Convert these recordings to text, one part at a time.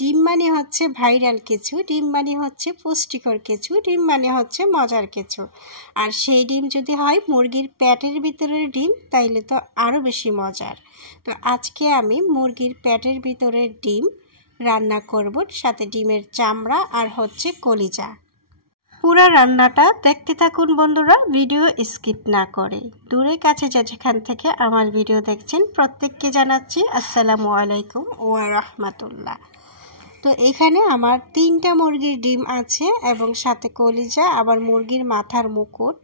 ডিম মানে হচ্ছে ভাইরাল কিছু, ডিম মানে হচ্ছে পুষ্টিকর কিছু, ডিম মানে হচ্ছে মজার কিছু। আর সেই ডিম যদি হয় মুরগির পেটের ভিতরের ডিম তাইলে তো আরও বেশি মজার। তো আজকে আমি মুরগির পেটের ভিতরের ডিম রান্না করব, সাথে ডিমের চামড়া আর হচ্ছে কলিজা। পুরো রান্নাটা দেখতে থাকুন বন্ধুরা, ভিডিও স্কিপ না করে। দূরে কাছে যেখান থেকে আমার ভিডিও দেখছেন প্রত্যেককে জানাচ্ছি আসসালামু আলাইকুম ওয়া রাহমাতুল্লাহ। তো এখানে আমার 3টা মুরগির ডিম আছে এবং সাথে কলিজা, আবার মুরগির মাথার মুকুট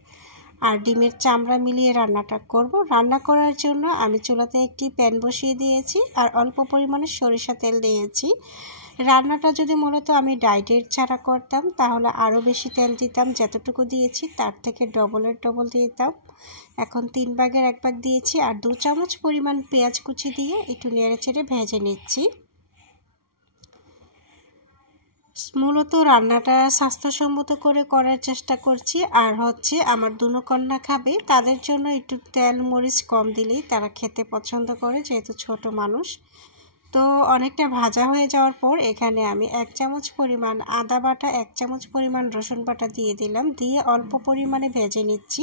আর ডিমের চামড়া মিলিয়ে রান্নাটা করব। রান্না করার জন্য আমি চুলাতে একটি প্যান বসিয়ে দিয়েছি আর অল্প পরিমাণে সরিষা তেল দিয়েছি। রান্নাটা যদি মূলত আমি ডায়েটের ছাড়া করতাম তাহলে আরও বেশি তেল দিতাম, যতটুকু দিয়েছি তার থেকে ডবল দিতাম। এখন 3 ভাগের 1 ভাগ দিয়েছি আর 2 চামচ পরিমাণ পেঁয়াজ কুচি দিয়ে একটু নেড়েচেড়ে ভেজে নিচ্ছি। মূলত রান্নাটা স্বাস্থ্যসম্মত করে করার চেষ্টা করছি, আর হচ্ছে আমার 2 কন্যা খাবে, তাদের জন্য একটু তেল মরিচ কম দিলেই তারা খেতে পছন্দ করে, যেহেতু ছোট মানুষ। তো অনেকটা ভাজা হয়ে যাওয়ার পর এখানে আমি 1 চামচ পরিমাণ আদা বাটা, 1 চামচ পরিমাণ রসুন বাটা দিয়ে দিলাম, দিয়ে অল্প পরিমাণে ভেজে নিচ্ছি,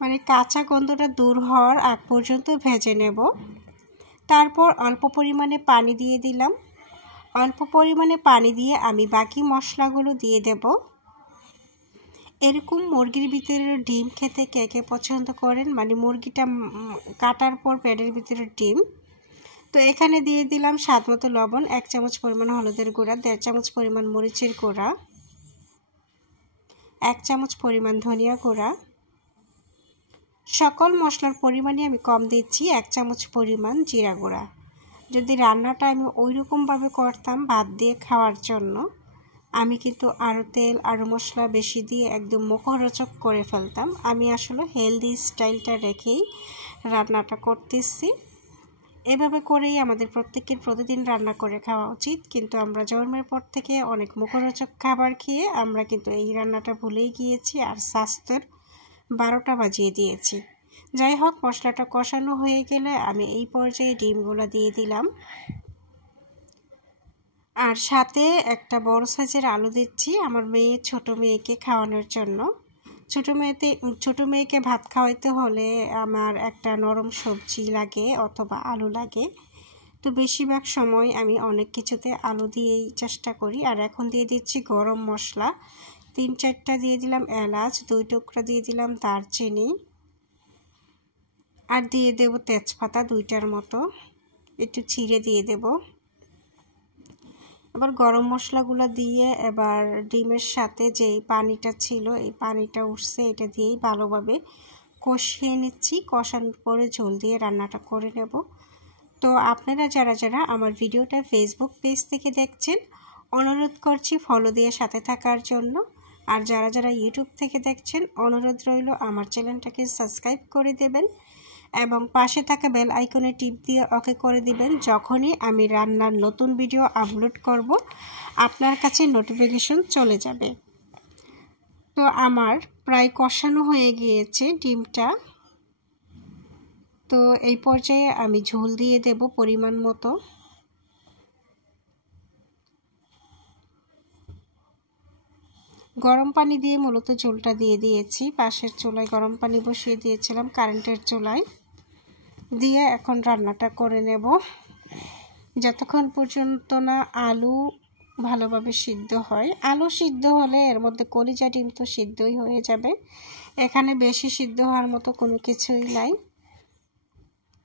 মানে কাঁচা গন্ধটা দূর হওয়ার আগ পর্যন্ত ভেজে নেব। তারপর অল্প পরিমাণে পানি দিয়ে দিলাম। অল্প পরিমাণে পানি দিয়ে আমি বাকি মশলাগুলো দিয়ে দেব। এরকম মুরগির ভিতরে ডিম খেতে কে কে পছন্দ করেন, মানে মুরগিটা কাটার পর পেটের ভিতরে ডিম। তো এখানে দিয়ে দিলাম স্বাদ মতো লবণ, 1 চামচ পরিমাণ হলুদের গুঁড়া, 1.5 চামচ পরিমাণ মরিচের গুঁড়া, 1 চামচ পরিমাণ ধনিয়া গুঁড়া। সকল মশলার পরিমাণই আমি কম দিচ্ছি, 1 চামচ পরিমাণ জিরা গুঁড়া। যদি রান্নাটা আমি ওই রকমভাবে করতাম ভাত দিয়ে খাওয়ার জন্য, আমি কিন্তু আরও তেল আরও মশলা বেশি দিয়ে একদম মুখরোচক করে ফেলতাম। আমি আসলে হেলদি স্টাইলটা রেখেই রান্নাটা করতেছি। এভাবে করেই আমাদের প্রত্যেকের প্রতিদিন রান্না করে খাওয়া উচিত, কিন্তু আমরা জন্মের পর থেকে অনেক মুখরোচক খাবার খেয়ে আমরা কিন্তু এই রান্নাটা ভুলেই গিয়েছি আর স্বাস্থ্যের 12টা বাজিয়ে দিয়েছি। যাই হোক, মশলাটা কষানো হয়ে গেলে আমি এই পর্যায়ে ডিমগুলো দিয়ে দিলাম, আর সাথে একটা বড় সাইজের আলু দিচ্ছি আমার ছোট মেয়েকে খাওয়ানোর জন্য। ছোট মেয়েকে ভাত খাওয়াইতে হলে আমার একটা নরম সবজি লাগে অথবা আলু লাগে। তো বেশিরভাগ সময় আমি অনেক কিছুতে আলু দিয়েই চেষ্টা করি। আর এখন দিয়ে দিচ্ছি গরম মশলা, 3-4টা দিয়ে দিলাম এলাচ, 2 টুকরা দিয়ে দিলাম দারচিনি, আর দিয়ে দেব তেজপাতা 2টার মতো, একটু ছিঁড়ে দিয়ে দেব। আবার গরম মশলাগুলো দিয়ে এবার ডিমের সাথে যেই পানিটা ছিল এই পানিটা উঠছে, এটা দিয়েই ভালোভাবে কষিয়ে নিচ্ছি। কষানোর পরে ঝোল দিয়ে রান্নাটা করে নেব। তো আপনারা যারা আমার ভিডিওটা ফেসবুক পেজ থেকে দেখছেন, অনুরোধ করছি ফলো দিয়ে সাথে থাকার জন্য। আর যারা ইউটিউব থেকে দেখছেন, অনুরোধ রইল আমার চ্যানেলটাকে সাবস্ক্রাইব করে দেবেন এবং পাশে থাকা বেল আইকনে টিপ দিয়ে ওকে করে দিবেন। যখনই আমি রান্নার নতুন ভিডিও আপলোড করব আপনার কাছে নোটিফিকেশন চলে যাবে। তো আমার প্রায় কষানো হয়ে গিয়েছে ডিমটা। তো এই পর্যায়ে আমি ঝোল দিয়ে দেব পরিমাণ মতো। গরম পানি দিয়ে মূলত ঝোলটা দিয়ে দিয়েছি। পাশের চুলায় গরম পানি বসিয়ে দিয়েছিলাম, কারেন্টের চুলায় দিয়ে এখন রান্নাটা করে নেব যতক্ষণ পর্যন্ত না আলু ভালোভাবে সিদ্ধ হয়। আলু সিদ্ধ হলে এর মধ্যে কলিজা ডিম তো সিদ্ধই হয়ে যাবে, এখানে বেশি সিদ্ধ হওয়ার মতো কোনো কিছুই নাই।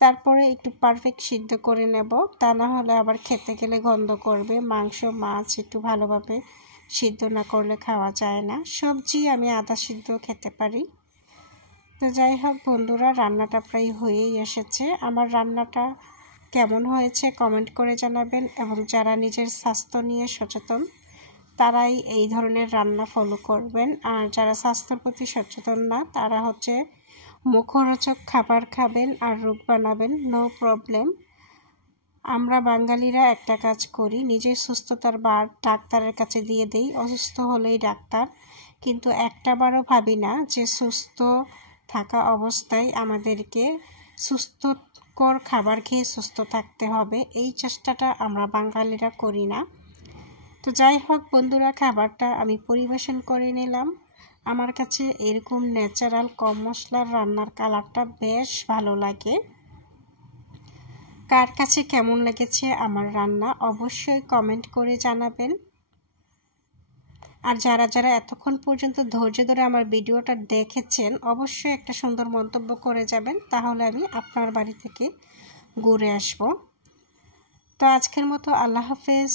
তারপরে একটু পারফেক্ট সিদ্ধ করে নেব, তা না হলে আবার খেতে গেলে গন্ধ করবে। মাংস মাছ একটু ভালোভাবে সিদ্ধ না করলে খাওয়া যায় না। সবজি আমি আধা সিদ্ধ খেতে পারি। তো যাই হোক বন্ধুরা, রান্নাটা প্রায় হয়েই এসেছে। আমার রান্নাটা কেমন হয়েছে কমেন্ট করে জানাবেন, এবং যারা নিজের স্বাস্থ্য নিয়ে সচেতন তারাই এই ধরনের রান্না ফলো করবেন। আর যারা স্বাস্থ্যের প্রতি সচেতন না, তারা হচ্ছে মুখরোচক খাবার খাবেন আর রোগ বানাবেন, নো প্রবলেম। আমরা বাঙালিরা একটা কাজ করি, নিজের সুস্থতার বার ডাক্তারের কাছে দিয়ে দেই, অসুস্থ হলেই ডাক্তার, কিন্তু একটাবারও ভাবি না যে সুস্থ থাকা অবস্থায় আমাদেরকে সুস্থ স্বাস্থ্যকর খাবার খেয়ে সুস্থ থাকতে হবে, এই চেষ্টাটা আমরা বাঙালিরা করি না। তো যাই হোক বন্ধুরা, খাবারটা আমি পরিবেশন করে নিলাম। আমার কাছে এরকম ন্যাচারাল কম মশলার রান্নার কালারটা বেশ ভালো লাগে। কার কাছে কেমন লেগেছে আমার রান্না অবশ্যই কমেন্ট করে জানাবেন। আর যারা যারা এতক্ষণ পর্যন্ত ধৈর্য ধরে আমার ভিডিওটা দেখেছেন অবশ্যই একটা সুন্দর মন্তব্য করে যাবেন, তাহলে আমি আপনার বাড়ি থেকে ঘুরে আসব। তো আজকের মতো আল্লাহ হাফেজ।